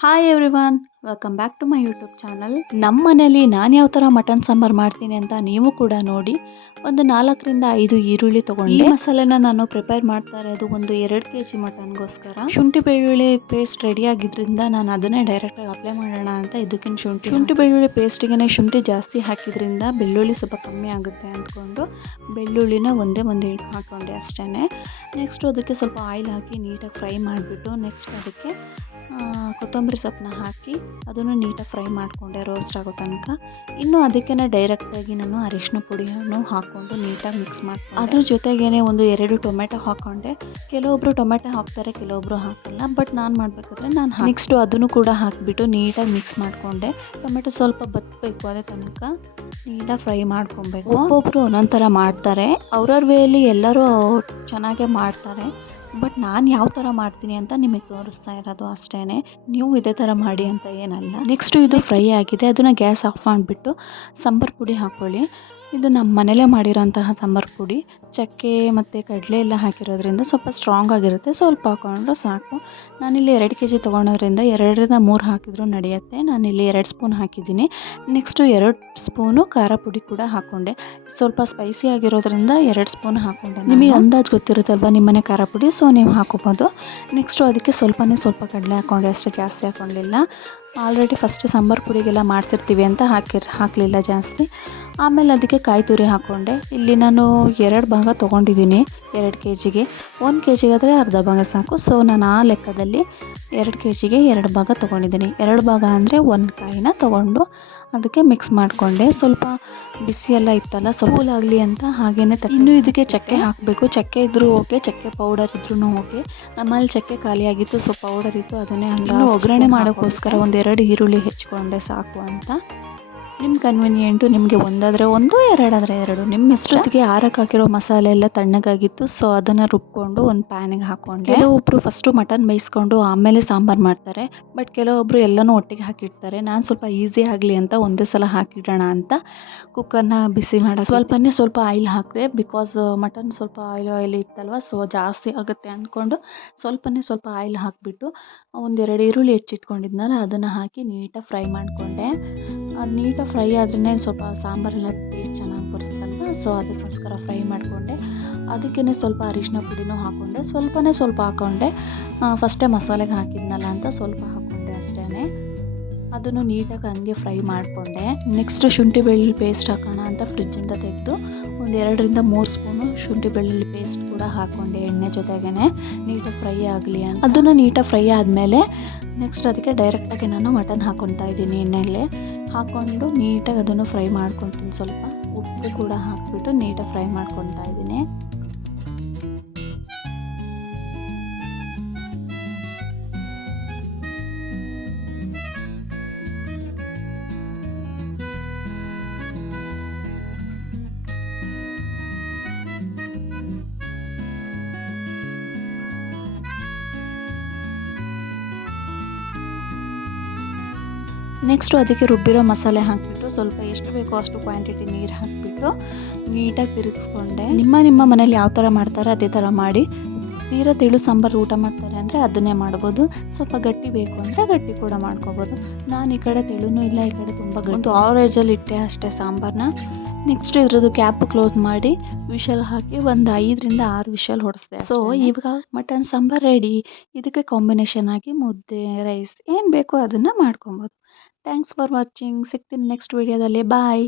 Hi everyone welcome back to my YouTube channel ನಮ್ಮ ಮನೇಲಿ ನಾನು ಯಾವ ಥರ ಮಟನ್ ಸಾಂಬಾರು ಮಾಡ್ತೀನಿ ಅಂತ ನೀವು ಕೂಡ ನೋಡಿ, ಒಂದು ನಾಲ್ಕರಿಂದ ಐದು ಈರುಳ್ಳಿ ತೊಗೊಂಡು. ಈ ಮಸಾಲೆನ ನಾನು ಪ್ರಿಪೇರ್ ಮಾಡ್ತಾ ಇರೋದು ಒಂದು ಎರಡು ಕೆ ಜಿ ಮಟನ್ಗೋಸ್ಕರ ಶುಂಠಿ ಬೆಳ್ಳುಳ್ಳಿ ಪೇಸ್ಟ್ ರೆಡಿ ಆಗಿದ್ದರಿಂದ ನಾನು ಅದನ್ನೇ ಡೈರೆಕ್ಟಾಗಿ ಅಪ್ಲೈ ಮಾಡೋಣ ಅಂತ ಇದಕ್ಕಿಂತ ಶುಂಠಿ ಶುಂಠಿ ಬೆಳ್ಳುಳ್ಳಿ ಪೇಸ್ಟಿಗೆ ಶುಂಠಿ ಜಾಸ್ತಿ ಹಾಕಿದ್ರಿಂದ ಬೆಳ್ಳುಳ್ಳಿ ಸ್ವಲ್ಪ ಕಮ್ಮಿ ಆಗುತ್ತೆ ಅಂದ್ಕೊಂಡು ಬೆಳ್ಳುಳ್ಳಿನ ಒಂದೇ ಒಂದು ಇಳಿ ಹಾಕ್ಕೊಂಡೆ ಅಷ್ಟೇ ನೆಕ್ಸ್ಟು ಅದಕ್ಕೆ ಸ್ವಲ್ಪ ಆಯಿಲ್ ಹಾಕಿ ನೀಟಾಗಿ ಫ್ರೈ ಮಾಡಿಬಿಟ್ಟು ನೆಕ್ಸ್ಟ್ ಅದಕ್ಕೆ ಕೊತ್ತಂಬರಿ ಸೊಪ್ಪನ್ನ ಹಾಕಿ ಅದನ್ನು ನೀಟಾಗಿ ಫ್ರೈ ಮಾಡಿಕೊಂಡೆ ರೋಸ್ಟ್ ಆಗೋ ತನಕ. ಇನ್ನು ಅದಕ್ಕೆ ಡೈರೆಕ್ಟಾಗಿ ನಾನು ಅರಿಶಿನ ಪುಡಿಯನ್ನು ಹಾಕ್ಕೊಂಡು ನೀಟಾಗಿ ಮಿಕ್ಸ್ ಮಾಡಿ ಅದ್ರ ಜೊತೆಗೇನೆ ಒಂದು ಎರಡು ಟೊಮೆಟೊ ಹಾಕ್ಕೊಂಡೆ. ಕೆಲವೊಬ್ಬರು ಟೊಮೆಟೊ ಹಾಕ್ತಾರೆ ಕೆಲವೊಬ್ಬರು ಹಾಕಲ್ಲ. ಬಟ್ ನಾನು ಮಾಡಬೇಕಾದ್ರೆ ನಾನು ನೆಕ್ಸ್ಟು ಅದನ್ನು ಕೂಡ ಹಾಕಿಬಿಟ್ಟು ನೀಟಾಗಿ ಮಿಕ್ಸ್ ಮಾಡಿಕೊಂಡೆ. ಟೊಮೆಟೊ ಸ್ವಲ್ಪ ಬತ್ತಬೇಕು ಅದೇ ತನಕ. ನೀಟಾಗಿ ಫ್ರೈ ಮಾಡ್ಕೊಬೇಕು. ಒಬ್ಬೊಬ್ಬರು ಒಂದೊಂದು ಥರ ಮಾಡ್ತಾರೆ. ಅವ್ರವ್ರ ವೇಯಲ್ಲಿ ಎಲ್ಲರೂ ಚೆನ್ನಾಗೇ ಮಾಡ್ತಾರೆ. ಬಟ್ ನಾನು ಯಾವ ಥರ ಮಾಡ್ತೀನಿ ಅಂತ ನಿಮಗೆ ತೋರಿಸ್ತಾ ಇರೋದು ಅಷ್ಟೇ ನೀವು ಇದೇ ಥರ ಮಾಡಿ ಅಂತ ಏನಲ್ಲ. ನೆಕ್ಸ್ಟು ಇದು ಫ್ರೈ ಆಗಿದೆ. ಅದನ್ನು ಗ್ಯಾಸ್ ಆಫ್ ಮಾಡಿಬಿಟ್ಟು ಸಾಂಬಾರು ಪುಡಿ ಹಾಕ್ಕೊಳ್ಳಿ ಇದು ನಮ್ಮ ಮನೇಲೇ ಮಾಡಿರೋಂತಹ ಸಾಂಬಾರು ಪುಡಿ. ಚಕ್ಕೆ ಮತ್ತು ಕಡಲೆ ಎಲ್ಲ ಹಾಕಿರೋದ್ರಿಂದ ಸ್ವಲ್ಪ ಸ್ಟ್ರಾಂಗ್ ಆಗಿರುತ್ತೆ. ಸ್ವಲ್ಪ ಹಾಕೊಂಡ್ರೆ ಸಾಕು. ನಾನಿಲ್ಲಿ ಎರಡು ಕೆ ಜಿ ತೊಗೊಳೋದ್ರಿಂದ ಎರಡರಿಂದ ಮೂರು ಹಾಕಿದ್ರೂ ನಡೆಯುತ್ತೆ. ನಾನಿಲ್ಲಿ ಎರಡು ಸ್ಪೂನ್ ಹಾಕಿದ್ದೀನಿ. ನೆಕ್ಸ್ಟು ಎರಡು ಸ್ಪೂನು ಖಾರ ಪುಡಿ ಕೂಡ ಹಾಕ್ಕೊಂಡೆ ಸ್ವಲ್ಪ ಸ್ಪೈಸಿ ಆಗಿರೋದ್ರಿಂದ ಎರಡು ಸ್ಪೂನ್ ಹಾಕ್ಕೊಂಡೆ ನಿಮಗೆ ಅಂದಾಜು ಗೊತ್ತಿರುತ್ತಲ್ವ ನಿಮ್ಮನೆ ಖಾರ ಪುಡಿ? ಸೊ ನೀವು ಹಾಕೋಬೋದು. ನೆಕ್ಸ್ಟು ಅದಕ್ಕೆ ಸ್ವಲ್ಪನೇ ಸ್ವಲ್ಪ ಕಡಲೆ ಹಾಕ್ಕೊಂಡೆ ಅಷ್ಟೇ ಜಾಸ್ತಿ ಹಾಕ್ಕೊಂಡಿಲ್ಲ ಆಲ್ರೆಡಿ ಫಸ್ಟ್ ಸಾಂಬಾರು ಪುಡಿಗೆಲ್ಲ ಮಾಡ್ತಿರ್ತೀವಿ ಅಂತ ಹಾಕಿರ್ ಹಾಕಲಿಲ್ಲ ಜಾಸ್ತಿ. ಆಮೇಲೆ ಅದಕ್ಕೆ ಕಾಯಿ ತುರಿ ಹಾಕ್ಕೊಂಡೆ ಇಲ್ಲಿ ನಾನು ಎರಡು ಭಾಗ ತೊಗೊಂಡಿದ್ದೀನಿ ಎರಡು ಕೆ ಜಿಗೆ ಒಂದು ಕೆ ಜಿಗಾದರೆ ಅರ್ಧ ಭಾಗ ಸಾಕು. ಸೊ ನಾನು ಆ ಲೆಕ್ಕದಲ್ಲಿ ಎರಡು ಕೆ ಜಿಗೆ ಎರಡು ಭಾಗ ತೊಗೊಂಡಿದ್ದೀನಿ. ಎರಡು ಭಾಗ ಅಂದರೆ ಒಂದು ಕಾಯಿನ ತೊಗೊಂಡು ಅದಕ್ಕೆ ಮಿಕ್ಸ್ ಮಾಡಿಕೊಂಡೆ. ಸ್ವಲ್ಪ ಬಿಸಿ ಎಲ್ಲ ಇತ್ತಲ್ಲ ಸೋಲಾಗಲಿ ಅಂತ ಹಾಗೇ ತ ಇನ್ನು ಇದಕ್ಕೆ ಚಕ್ಕೆ ಹಾಕಬೇಕು. ಚಕ್ಕೆ ಇದ್ದರೂ ಓಕೆ ಚಕ್ಕೆ ಪೌಡರ್ ಇದ್ರೂ ಓಕೆ. ನಮ್ಮಲ್ಲಿ ಚಕ್ಕೆ ಖಾಲಿಯಾಗಿತ್ತು ಸೊ ಪೌಡರ್ ಇತ್ತು ಅದನ್ನೇ ಇನ್ನು ಒಗ್ಗರಣೆ ಮಾಡೋಕ್ಕೋಸ್ಕರ ಒಂದೆರಡು ಈರುಳ್ಳಿ ಹೆಚ್ಚಿಕೊಂಡೆ ಸಾಕು ಅಂತ. ನಿಮ್ಮ ಕನ್ವಿನಿಯೆಂಟು ನಿಮಗೆ ಒಂದಾದರೆ ಒಂದು, ಎರಡಾದರೆ ಎರಡು. ನಿಮ್ಮ ಇಷ್ಟೊತ್ತಿಗೆ ಆರಕ್ಕೆ ಹಾಕಿರೋ ಮಸಾಲೆ ಎಲ್ಲ ತಣ್ಣಗಾಗಿತ್ತು ಸೊ ಅದನ್ನು ರುಬ್ಕೊಂಡು ಒಂದು ಪ್ಯಾನಿಗೆ ಹಾಕ್ಕೊಂಡೆ ಕೆಲವೊಬ್ಬರು ಫಸ್ಟು ಮಟನ್ ಬೇಯಿಸ್ಕೊಂಡು ಆಮೇಲೆ ಸಾಂಬಾರು ಮಾಡ್ತಾರೆ ಬಟ್ ಕೆಲವೊಬ್ಬರು ಎಲ್ಲನೂ ಒಟ್ಟಿಗೆ ಹಾಕಿಡ್ತಾರೆ. ನಾನು ಸ್ವಲ್ಪ ಈಸಿ ಆಗಲಿ ಅಂತ ಒಂದೇ ಸಲ ಹಾಕಿಡೋಣ ಅಂತ ಕುಕ್ಕರ್ನ ಬಿಸಿ ಮಾಡಿ ಸ್ವಲ್ಪನೇ ಸ್ವಲ್ಪ ಆಯಿಲ್ ಹಾಕಿದೆ ಬಿಕಾಸ್ ಮಟನ್ ಸ್ವಲ್ಪ ಆಯಿಲ್ ಆಯಿಲ್ ಇತ್ತಲ್ವ ಸೊ ಜಾಸ್ತಿ ಆಗುತ್ತೆ ಅಂದ್ಕೊಂಡು ಸ್ವಲ್ಪನೇ ಸ್ವಲ್ಪ ಆಯಿಲ್ ಹಾಕಿಬಿಟ್ಟು ಒಂದೆರಡು ಈರುಳ್ಳಿ ಹೆಚ್ಚಿಟ್ಕೊಂಡಿದ್ನಲ್ಲ, ಅದನ್ನು ಹಾಕಿ ನೀಟಾಗಿ ಫ್ರೈ ಮಾಡಿಕೊಂಡೆ. ಅದು ನೀಟಾಗಿ ಫ್ರೈ ಆದ್ರೇ ಸ್ವಲ್ಪ ಸಾಂಬಾರೆಲ್ಲ ಟೇಸ್ಟ್ ಚೆನ್ನಾಗಿ ಬರುತ್ತಲ್ವ? ಸೊ ಅದಕ್ಕೋಸ್ಕರ ಫ್ರೈ ಮಾಡಿಕೊಂಡೆ. ಅದಕ್ಕೇ ಸ್ವಲ್ಪ ಅರಿಶಿನ ಪುಡಿನೂ ಹಾಕ್ಕೊಂಡೆ ಸ್ವಲ್ಪನೇ ಸ್ವಲ್ಪ ಹಾಕ್ಕೊಂಡೆ ಫಸ್ಟೇ ಮಸಾಲೆಗೆ ಹಾಕಿದ್ನಲ್ಲ ಅಂತ ಸ್ವಲ್ಪ ಹಾಕ್ಕೊಂಡೆ ಅಷ್ಟೇ ಅದನ್ನು ನೀಟಾಗಿ ಹಂಗೆ ಫ್ರೈ ಮಾಡಿಕೊಂಡೆ. ನೆಕ್ಸ್ಟ್ ಶುಂಠಿ ಬೆಳ್ಳುಳ್ಳಿ ಪೇಸ್ಟ್ ಹಾಕೋಣ ಅಂತ ಫ್ರಿಜ್ಜಿಂದ ತೆಗೆದು ಒಂದು ಎರಡರಿಂದ ಮೂರು ಸ್ಪೂನು ಶುಂಠಿ ಬೆಳ್ಳುಳ್ಳಿ ಪೇಸ್ಟ್ ಕೂಡ ಹಾಕ್ಕೊಂಡೆ ಎಣ್ಣೆ ಜೊತೆಗೇ ನೀಟಾಗಿ ಫ್ರೈ ಆಗಲಿ ಅಂತ. ಅದನ್ನು ನೀಟಾಗಿ ಫ್ರೈ ಆದಮೇಲೆ ನೆಕ್ಸ್ಟ್ ಅದಕ್ಕೆ ಡೈರೆಕ್ಟಾಗಿ ನಾನು ಮಟನ್ ಹಾಕ್ಕೊತಾ ಇದ್ದೀನಿ ಎಣ್ಣೆಯಲ್ಲೇ ಹಾಕ್ಕೊಂಡು ನೀಟಾಗಿ ಅದನ್ನು ಫ್ರೈ ಮಾಡ್ಕೊತೀನಿ ಸ್ವಲ್ಪ. ಉಪ್ಪು ಕೂಡ ಹಾಕಿಬಿಟ್ಟು ನೀಟಾಗಿ ಫ್ರೈ ಮಾಡ್ಕೊತಾ ಇದ್ದೀನಿ. ನೆಕ್ಸ್ಟು ಅದಕ್ಕೆ ರುಬ್ಬಿರೋ ಮಸಾಲೆ ಹಾಕಿಬಿಟ್ಟು ಸ್ವಲ್ಪ ಎಷ್ಟು ಬೇಕೋ ಅಷ್ಟು ಕ್ವಾಂಟಿಟಿ ನೀರು ಹಾಕಿಬಿಟ್ಟು ನೀಟಾಗಿ ತಿರುಗಿಸ್ಕೊಂಡೆ. ನಿಮ್ಮ ನಿಮ್ಮ ಮನೇಲಿ ಯಾವ ಥರ ಮಾಡ್ತಾರೆ ಅದೇ ಥರ ಮಾಡಿ. ತೀರಾ ತೆಳು ಸಾಂಬಾರು ಊಟ ಮಾಡ್ತಾರೆ ಅಂದರೆ ಅದನ್ನೇ ಮಾಡ್ಬೋದು. ಸ್ವಲ್ಪ ಗಟ್ಟಿ ಬೇಕು ಅಂದರೆ ಗಟ್ಟಿ ಕೂಡ ಮಾಡ್ಕೋಬೋದು. ನಾನು ಈ ಕಡೆ ತೆಳುನೂ ಇಲ್ಲ ಈ ಕಡೆ ತುಂಬ ಒಂದು ಆವ್ರೇಜಲ್ಲಿ ಇಟ್ಟೆ ಅಷ್ಟೇ ಸಾಂಬಾರನ್ನ ನೆಕ್ಸ್ಟ್ ಇದ್ರದ್ದು ಕ್ಯಾಪ್ ಕ್ಲೋಸ್ ಮಾಡಿ ವಿಷಲ್ ಹಾಕಿ ಒಂದು ಐದರಿಂದ ಆರು ವಿಷಲ್ ಹೊಡೆಸ್ದೆ ಸೊ ಇವಾಗ ಮಟನ್ ಸಾಂಬಾರು ರೆಡಿ ಇದಕ್ಕೆ ಕಾಂಬಿನೇಷನ್ ಆಗಿ ಮುದ್ದೆ ರೈಸ್ ಏನು ಬೇಕೋ ಅದನ್ನು ಮಾಡ್ಕೊಬೋದು. ಥ್ಯಾಂಕ್ಸ್ ಫಾರ್ ವಾಚಿಂಗ್ ಸಿಗ್ತೀನಿ ನೆಕ್ಸ್ಟ್ ವೀಡಿಯೋದಲ್ಲಿ ಬಾಯ್